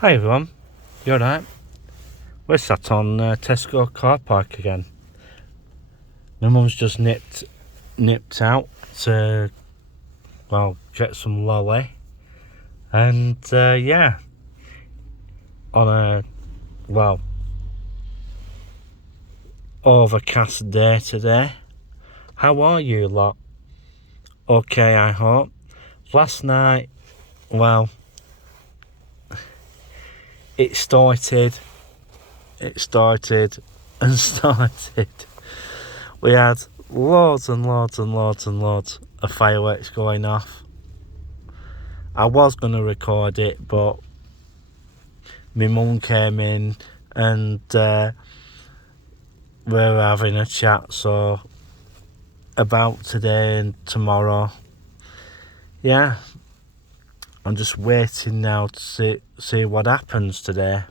Hi everyone, you alright? We're sat on Tesco car park again. My mum's just nipped out to, get some lolly. And on a, overcast day today. How are you lot? Okay, I hope. Last night, it started and started. We had loads and loads of fireworks going off. I was going to record it, but my mum came in and we were having a chat about today and tomorrow. Yeah, I'm just waiting now to see what happens today.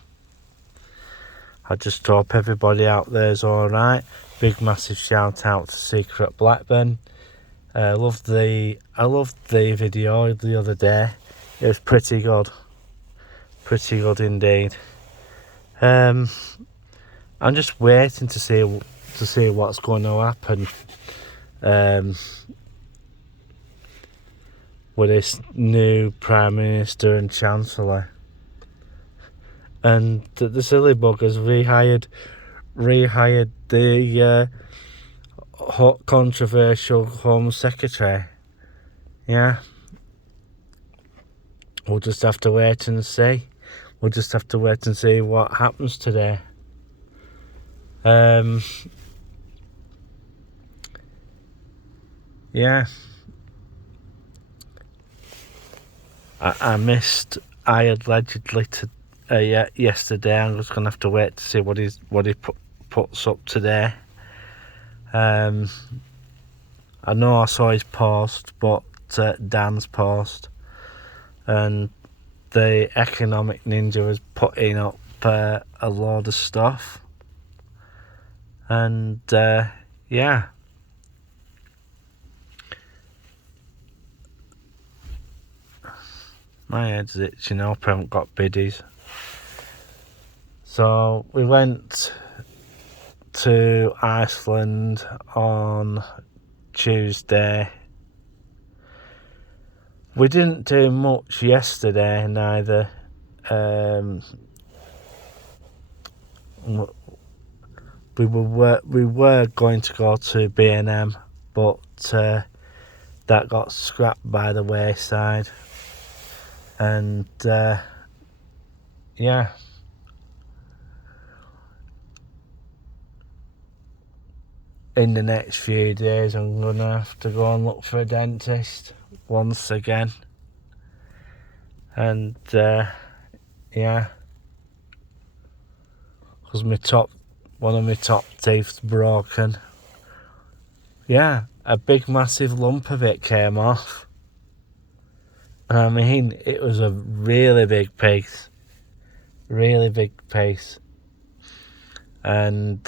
I just hope everybody out there is alright. Big massive shout out to Secret Blackburn. I loved the video the other day. It was pretty good indeed. I'm just waiting to see what's going to happen with this new Prime Minister and Chancellor. And the silly buggers rehired the controversial Home Secretary. Yeah. We'll just have to wait and see. We'll just have to wait and see what happens today. Yeah. I allegedly yesterday. I'm just gonna have to wait to see what he puts up today. I know I saw his post, but Dan's post, and the Economic Ninja was putting up a load of stuff, and yeah. My head's itching up, I haven't got biddies. So we went to Iceland on Tuesday. We didn't do much yesterday neither. We were going to go to B&M, but that got scrapped by the wayside. And yeah. In the next few days I'm gonna have to go and look for a dentist once again. And yeah, because one of my top teeth's broken. Yeah, a big massive lump of it came off. And I mean, it was a really big piece. And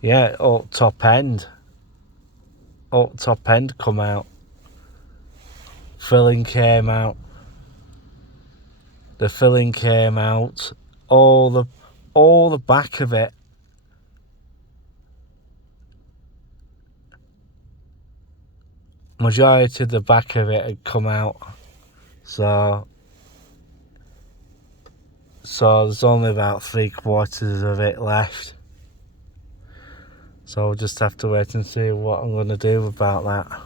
yeah, up top end come out. Filling came out. The filling came out. All the back of it. Majority of the back of it had come out. So there's only about 3/4 of it left. So we'll just have to wait and see what I'm going to do about that.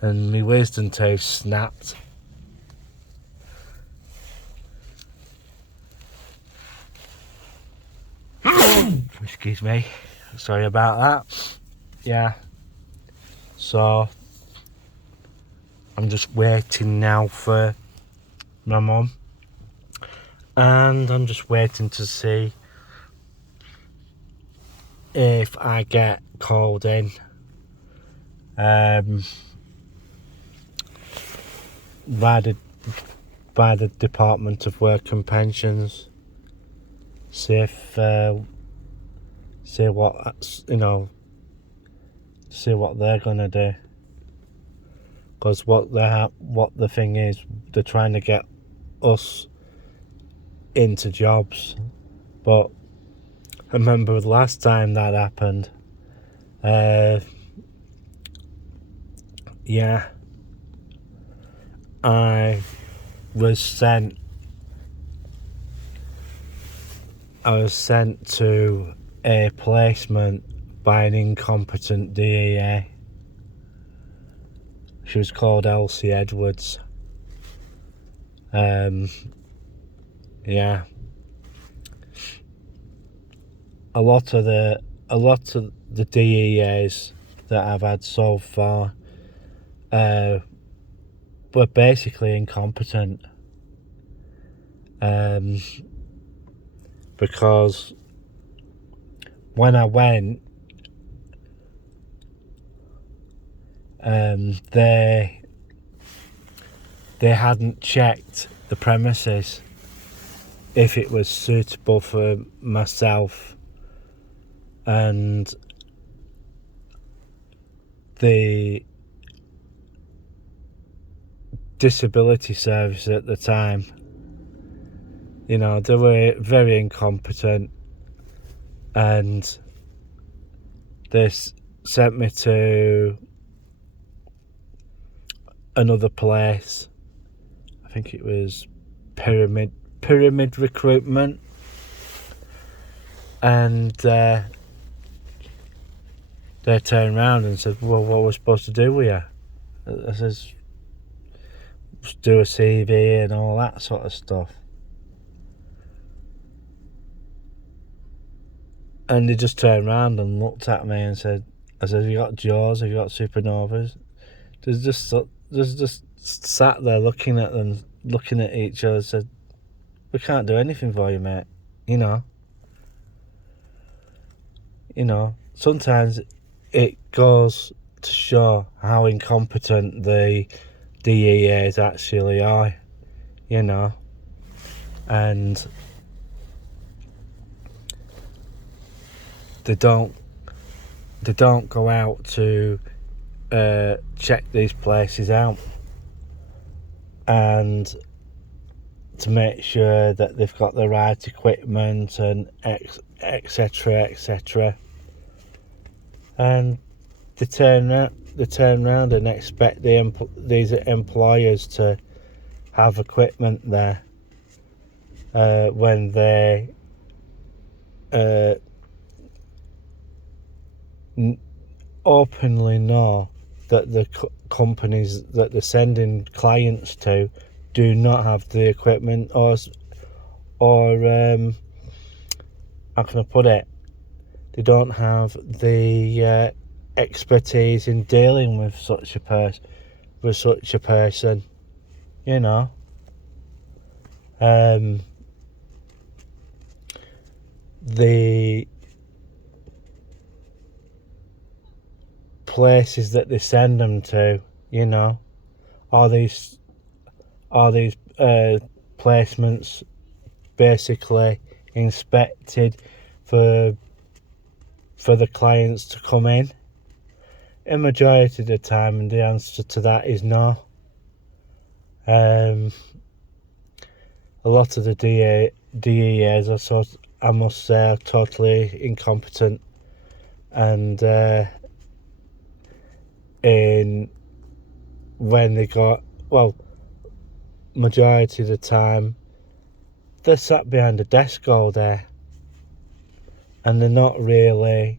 And my wisdom tooth snapped. Excuse me. Sorry about that. Yeah. So I'm just waiting now for my mum. And I'm just waiting to see if I get called in by the Department of Work and Pensions. See what they're gonna do. Because what the thing is, they're trying to get us into jobs. But I remember the last time that happened. Yeah, I was sent to a placement by an incompetent DEA. She was called Elsie Edwards. Yeah. A lot of the DEAs that I've had so far were basically incompetent. Because when I went, they hadn't checked the premises if it was suitable for myself and the disability service at the time. You know, they were very incompetent, and they sent me to another place. I think it was Pyramid Recruitment, and they turned around and said, "Well, what we're supposed to do with you?" I says, "Do a CV and all that sort of stuff." And they just turned around and looked at me and said, "I said, have you got Jaws? Have you got Supernovas?" They just sat there looking at each other and said, "We can't do anything for you, mate." You know, sometimes it goes to show how incompetent the DEAs actually are, you know, and they don't go out to check these places out and to make sure that they've got the right equipment and etc. And they turn around and expect these employers to have equipment there when they openly know that the companies that they're sending clients to do not have the equipment or how can I put it? They don't have the expertise in dealing with such a person, you know. The places that they send them to, you know, are these placements basically inspected for the clients to come in? A majority of the time, and the answer to that is no. A lot of the DEAs I must say, are totally incompetent, and when they got, well, majority of the time they're sat behind a desk all day and they're not really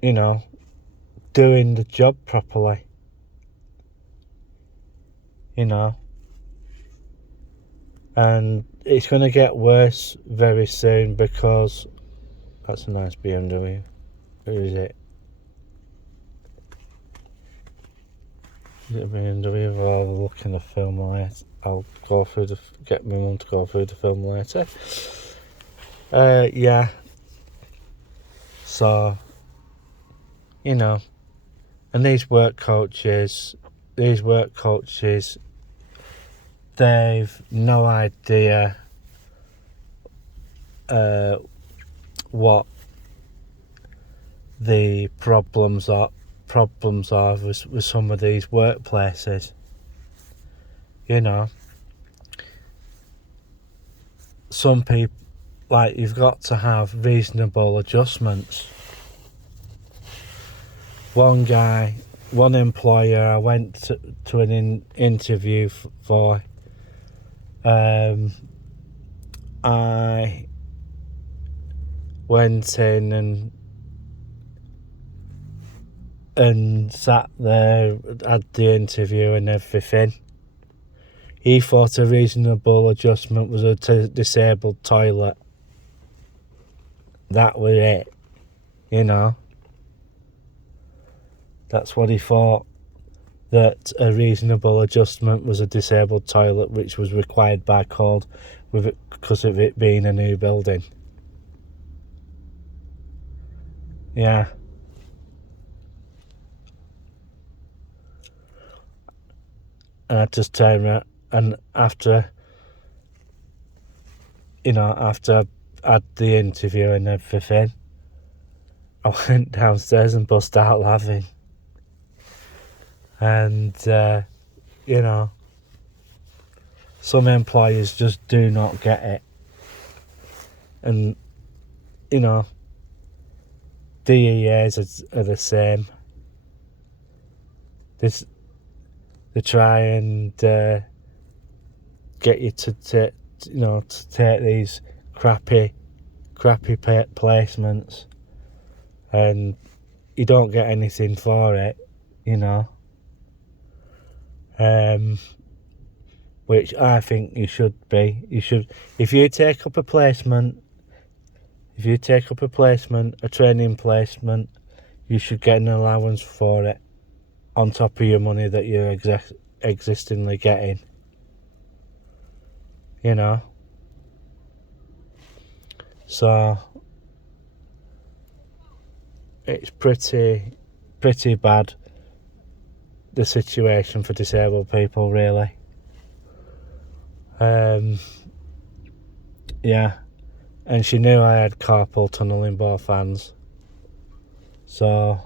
you know, doing the job properly, you know. And it's going to get worse very soon because that's a nice BMW. Who is it? Is it a BMW? I'll look in the film later. I'll get my mum to go through the film later. Yeah. So, you know, and these work coaches, they've no idea what the problems are with some of these workplaces. You know, some people, like, you've got to have reasonable adjustments. One employer I went to an interview for, I went in and sat there, had the interview and everything. He thought a reasonable adjustment was a disabled toilet. That was it, you know. That's what he thought, that a reasonable adjustment was a disabled toilet, which was required by code because of it being a new building. Yeah. And I just turned around, and after I had the interview and everything, I went downstairs and bust out laughing. And, some employers just do not get it. And, DEAs are the same. They try and get you to take these crappy placements, and you don't get anything for it, which I think you should be. If you take up a placement, a training placement, you should get an allowance for it on top of your money that you're existingly getting. So it's pretty bad, the situation for disabled people, really. Yeah, and she knew I had carpal tunnel in both hands, so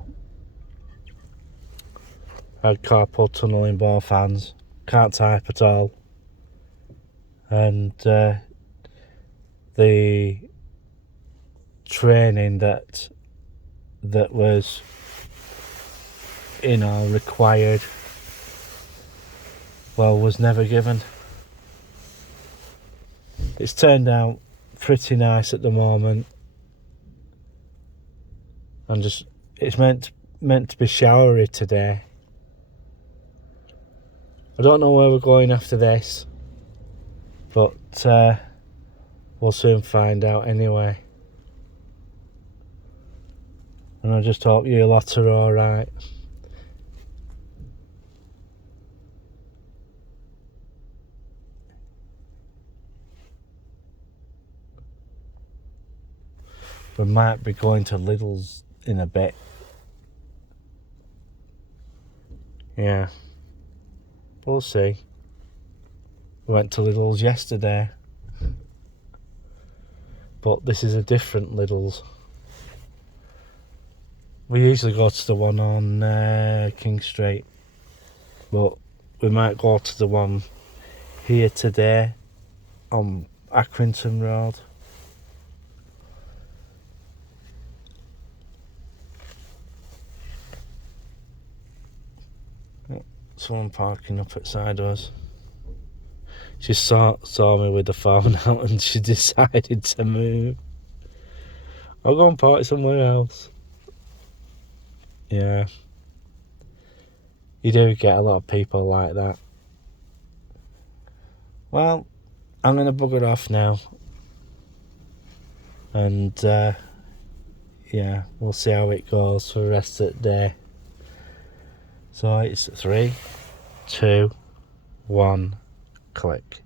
I had carpal tunnel in both hands, can't type at all, and the training that was required, was never given. It's turned out pretty nice at the moment, and it's meant to be showery today. I don't know where we're going after this, but we'll soon find out anyway. And I just hope you lot are alright. We might be going to Lidl's in a bit. Yeah. We'll see. We went to Lidl's yesterday, but this is a different Lidl's. We usually go to the one on King Street, but we might go to the one here today on Accrington Road. Someone parking up outside us. She saw me with the phone out and she decided to move. I'll go and park somewhere else. Yeah. You do get a lot of people like that. Well, I'm going to bugger off now. And, yeah, we'll see how it goes for the rest of the day. So it's 3, 2, 1, click.